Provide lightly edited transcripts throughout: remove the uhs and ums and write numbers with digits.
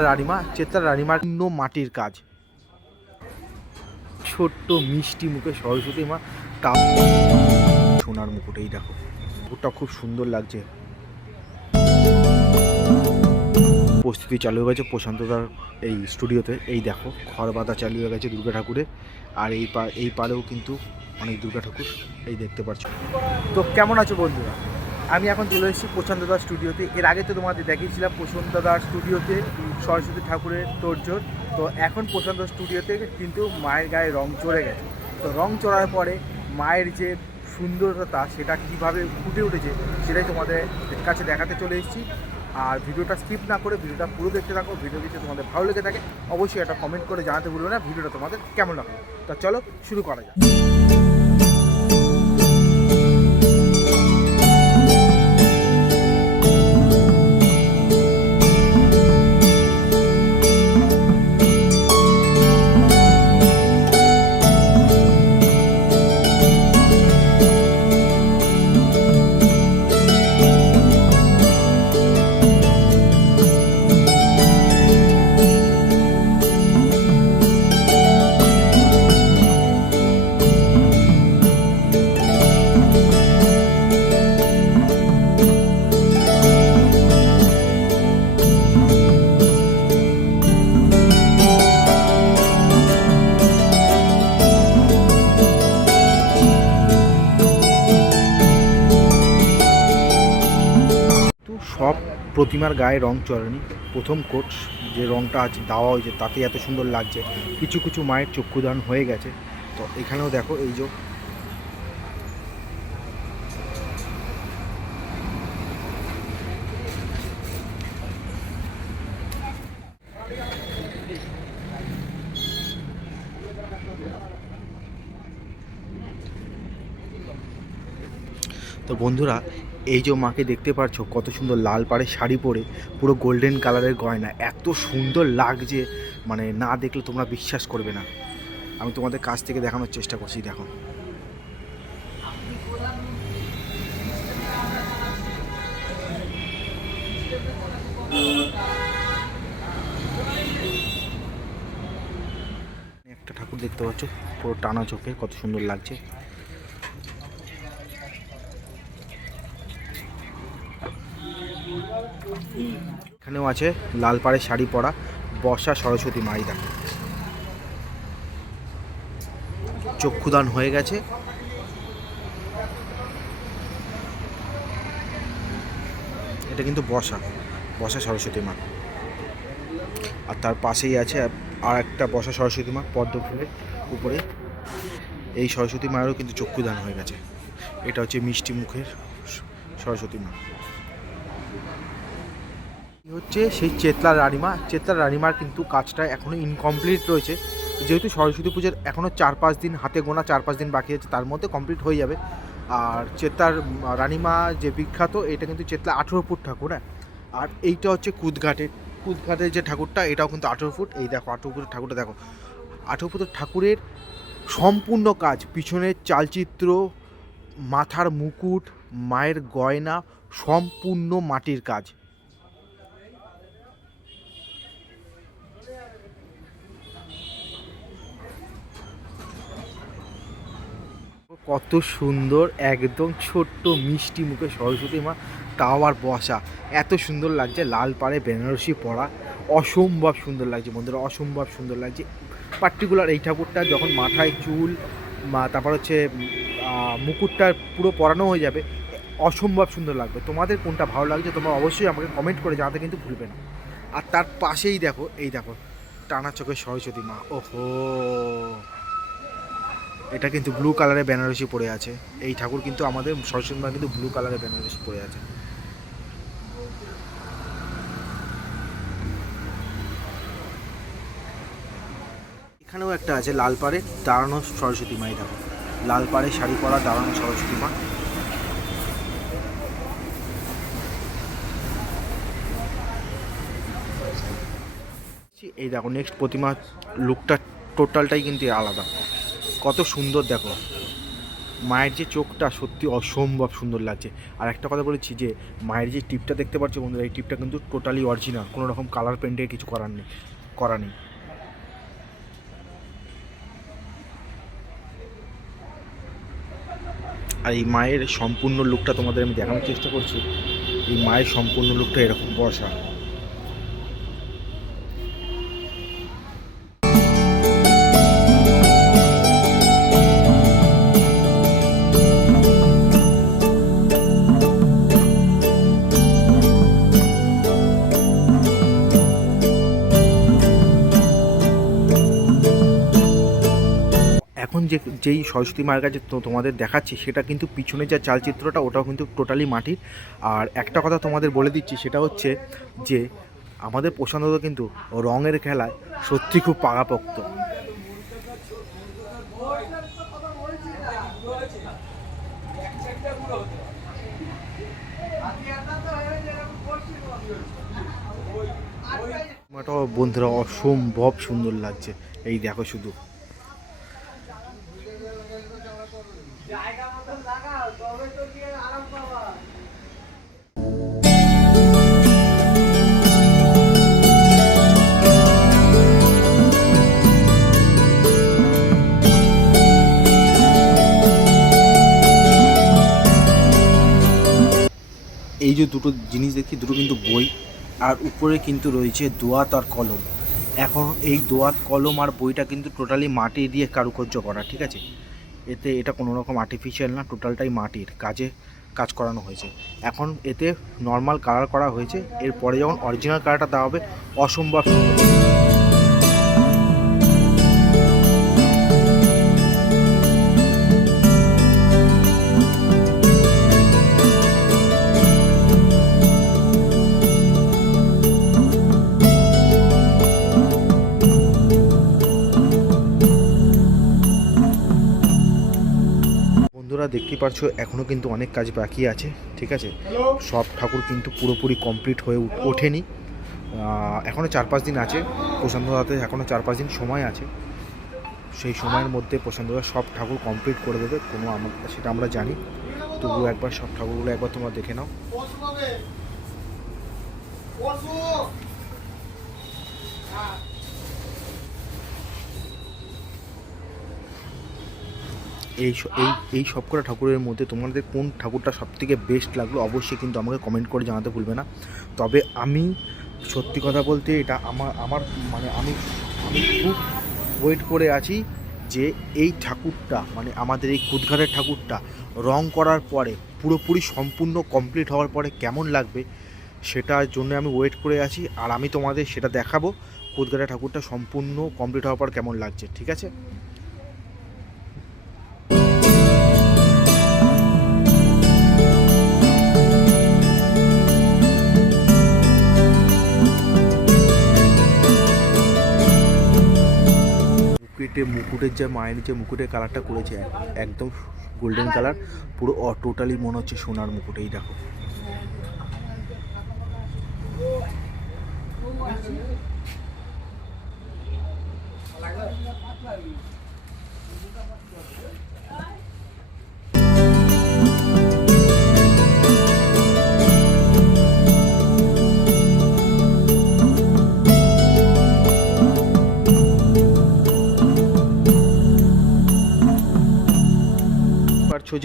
রানীমা, চেতলার রানীমার পূর্ণ মাটির কাজ, ছোট্ট মিষ্টি মুখে সরস্বতী মা, সোনার মুকুট। এই দেখো মুকুটটা খুব সুন্দর লাগছে। প্রস্তুতি চালু হয়ে গেছে প্রশান্তদার এই স্টুডিওতে। এই দেখো খড় বাঁধা চালু হয়ে গেছে দুর্গা ঠাকুরের। আর এই পারেও কিন্তু অনেক দুর্গা ঠাকুর এই দেখতে পাচ্ছ। তো কেমন আছো বন্ধুরা? আমি এখন চলে এসেছি প্রশান্তদার স্টুডিওতে। এর আগে তো তোমাদের দেখিয়েছিলাম প্রশান্তদার স্টুডিওতে সরস্বতী ঠাকুরের তোড়জোড়। তো এখন প্রশান্ত স্টুডিওতে কিন্তু মায়ের গায়ে রং চড়ে গেছে। তো রং চড়ার পরে মায়ের যে সুন্দরতা সেটা কীভাবে ফুটে উঠেছে সেটাই তোমাদের কাছে দেখাতে চলে এসেছি। আর ভিডিওটা স্কিপ না করে ভিডিওটা পুরো দেখতে থাকো। ভিডিও যদি তোমাদের ভালো লেগে থাকে অবশ্যই একটা কমেন্ট করে জানাতে ভুলবে না ভিডিওটা তোমাদের কেমন লাগবে। তা চলো শুরু করা যাক। সব প্রতিমার গায়ে রং চড়েনি, প্রথম কোট যে রংটা আছে দেওয়া হয়েছে তাতে এত সুন্দর লাগছে। কিছু কিছু মায়ের চক্ষুদান হয়ে গেছে। তো এখানেও দেখো এই যে তো বন্ধুরা এই যে মাকে দেখতে পাচ্ছ কত সুন্দর লাল পাড়ে শাড়ি পরে পুরো গোল্ডেন কালারের গয়না, এত সুন্দর লাগছে মানে না দেখলে তোমরা বিশ্বাস করবে না। আমি তোমাদের কাছ থেকে দেখানোর চেষ্টা করছি। দেখো একটা ঠাকুর দেখতে পাচ্ছ পুরো টানা চোখে, কত সুন্দর লাগছে। এখানেও আছে লাল পাড়ে শাড়ি পরা বর্ষা সরস্বতী মাই। দেখো চক্ষুদান হয়ে গেছে। এটা কিন্তু বর্ষা সরস্বতী মা। আর তার পাশেই আছে আর একটা বর্ষা সরস্বতী মা পদ্ম ফুলের উপরে। এই সরস্বতী মায়েরও কিন্তু চক্ষুদান হয়ে গেছে। এটা হচ্ছে মিষ্টি মুখের সরস্বতী মা। হচ্ছে সেই চেতলার রানীমা। চেতলার রানীমার কিন্তু কাজটা এখনও ইনকমপ্লিট রয়েছে, যেহেতু সরস্বতী পুজোর এখনও 4-5 দিন, হাতে গোনা 4-5 দিন বাকি আছে, তার মধ্যে কমপ্লিট হয়ে যাবে। আর চেতলার রানীমা যে বিখ্যাত, এটা কিন্তু চেতলা 18 ফুট ঠাকুর। হ্যাঁ, আর এইটা হচ্ছে কুদঘাটের যে ঠাকুরটা, এটাও কিন্তু 18 ফুট। এই দেখো 18 ফুটের ঠাকুরটা দেখো। 18 ফুটের ঠাকুরের সম্পূর্ণ কাজ, পিছনের চালচিত্র, মাথার মুকুট, মায়ের গয়না সম্পূর্ণ মাটির কাজ। কত সুন্দর, একদম ছোট্ট মিষ্টি মুখে সরস্বতী মা, তাও আর বসা, এত সুন্দর লাগছে। লাল পাড়ে বেনারসি পরা, অসম্ভব সুন্দর লাগছে বন্ধুরা, অসম্ভব সুন্দর লাগছে। পার্টিকুলার এই ঠাকুরটা যখন মাথায় চুল তারপর হচ্ছে মুকুটটা পুরো পরানো হয়ে যাবে, অসম্ভব সুন্দর লাগবে। তোমাদের কোনটা ভালো লাগছে তোমরা অবশ্যই আমাকে কমেন্ট করে জানাতে কিন্তু ভুলবে না। আর তার পাশেই দেখো, এই দেখো টানা চোখের সরস্বতী মা। ওহো, এটা কিন্তু ব্লু কালারের বেনারসি পরে আছে। এই ঠাকুর কিন্তু আমাদের সরস্বতী মা কিন্তু ব্লু কালারের বেনারসি পরে আছে। এখানেও একটা আছে লাল পাড়ে দাঁড়ানো সরস্বতী মাই। দেখো লাল পাড়ে শাড়ি পরা দাঁড়ানো সরস্বতী মা। এই দেখো নেক্সট প্রতিমা, লুকটা টোটালটাই কিন্তু আলাদা, কত সুন্দর দেখো। মায়ের যে চোখটা সত্যি অসম্ভব সুন্দর লাগছে। আর একটা কথা বলেছি যে মায়ের যে টিপটা দেখতে পাচ্ছ বন্ধুরা, এই টিপটা কিন্তু টোটালি অরিজিনাল, কোনো রকম কালার পেন্টের কিছু করা নেই। আর এই মায়ের সম্পূর্ণ লুকটা তোমাদের আমি দেখানোর চেষ্টা করছি। এই মায়ের সম্পূর্ণ লুকটা এরকম বসা। এখন যেই সরস্বতী মায়ের কাছে তোমাদের দেখাচ্ছি সেটা কিন্তু পিছনে যা চালচিত্রটা ওটাও কিন্তু টোটালি মাটির। আর একটা কথা তোমাদের বলে দিচ্ছি, সেটা হচ্ছে যে আমাদের প্রশান্ত কিন্তু রঙের খেলায় সত্যি খুব পাকাপোক্ত। বন্ধুরা অসম্ভব সুন্দর লাগছে, এই দেখো শুধু। এই যে দুটো জিনিস দেখি, দুটো কিন্তু বই, আর উপরে কিন্তু রয়েছে দোয়াত আর কলম। এখন এই দোয়াত কলম আর বইটা কিন্তু টোটালি মাটি দিয়ে কারুকার্য করা, ঠিক আছে? এটা কোনো রকম আর্টিফিশিয়াল না, টোটালটাই মাটির কাজ করানো হয়েছে। এখন এতে নর্মাল কালার করা হয়েছে, এরপরে যখন অরিজিনাল কালারটা দেওয়া হবে অসম্ভব সুন্দর। বন্ধুরা দেখতে পাচ্ছ এখনও কিন্তু অনেক কাজ বাকি আছে, ঠিক আছে? সব ঠাকুর কিন্তু পুরোপুরি কমপ্লিট হয়ে ওঠেনি, এখনও 4-5 দিন আছে প্রশান্ত দাতে, এখনও 4-5 দিন সময় আছে। সেই সময়ের মধ্যে প্রশান্ত দা সব ঠাকুর কমপ্লিট করে দেবে, সেটা আমরা জানি। তবুও একবার সব ঠাকুরগুলো একবার তোমরা দেখে নাও। এই সবকটা ঠাকুরের মধ্যে তোমাদের কোন ঠাকুরটা সবথেকে বেস্ট লাগলো অবশ্যই কিন্তু আমাকে কমেন্ট করে জানাতে ভুলবে না। তবে আমি সত্যি কথা বলতে এটা আমার মানে আমি খুব ওয়েট করে আছি যে এই ঠাকুরটা, মানে আমাদের এই কুদঘাটের ঠাকুরটা রং করার পরে পুরোপুরি সম্পূর্ণ কমপ্লিট হওয়ার পরে কেমন লাগবে, সেটার জন্য আমি ওয়েট করে আছি। আর আমি তোমাদের সেটা দেখাবো কুদঘাটের ঠাকুরটা সম্পূর্ণ কমপ্লিট হওয়ার পর কেমন লাগছে, ঠিক আছে? মুকুটের যে মায়ের যে মুকুটের কালারটা করেছে একদম গোল্ডেন কালার, পুরো টোটালি মনে হচ্ছে সোনার মুকুট। এই দেখো,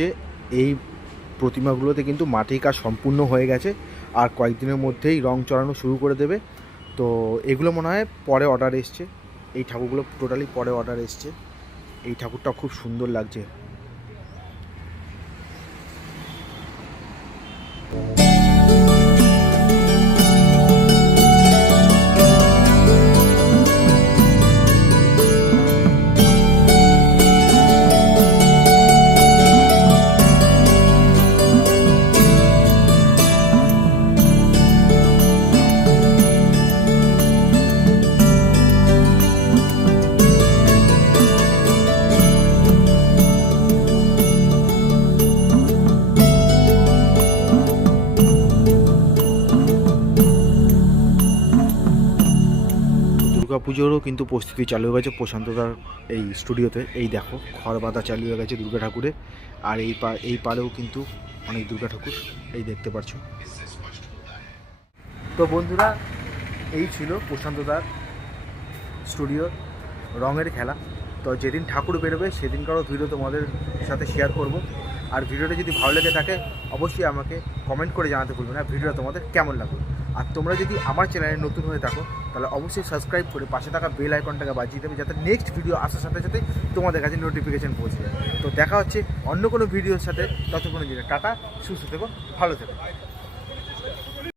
যে এই প্রতিমাগুলোতে কিন্তু মাটির কাজ সম্পূর্ণ হয়ে গেছে, আর কয়েকদিনের মধ্যেই রং চড়ানো শুরু করে দেবে। তো এগুলো মনে হয় পরে অর্ডার এসছে, এই ঠাকুরগুলো টোটালি পরে অর্ডার এসছে। এই ঠাকুরটা খুব সুন্দর লাগছে। পুজোরও কিন্তু প্রস্তুতি চালু হয়ে গেছে প্রশান্তদার এই স্টুডিওতে। এই দেখো খড় বাঁধা চালু হয়ে গেছে দুর্গা ঠাকুরে, আর এই পাড়েও কিন্তু অনেক দুর্গা ঠাকুর এই দেখতে পাচ্ছ। তো বন্ধুরা, এই ছিল প্রশান্তদার স্টুডিওর রঙের খেলা। তো যেদিন ঠাকুর বেরোবে সেদিনকারও ভিডিও তোমাদের সাথে শেয়ার করব। আর ভিডিওটা যদি ভালো লেগে থাকে অবশ্যই আমাকে কমেন্ট করে জানাতে ভুলবে না ভিডিওটা তোমাদের কেমন লাগলো। আর তোমরা যদি আমার চ্যানেলে নতুন হয়ে থাকো তাহলে অবশ্যই সাবস্ক্রাইব করে পাশে থাকা বেল আইকনটাকে বাজিয়ে দেবে, যাতে নেক্সট ভিডিও আসার সাথে সাথে তোমাদের কাছে নোটিফিকেশান পৌঁছে যায়। তো দেখা হচ্ছে অন্য কোনো ভিডিওর সাথে, ততক্ষণের জন্য টাটা, সুস্থ থেকো, ভালো থেকো।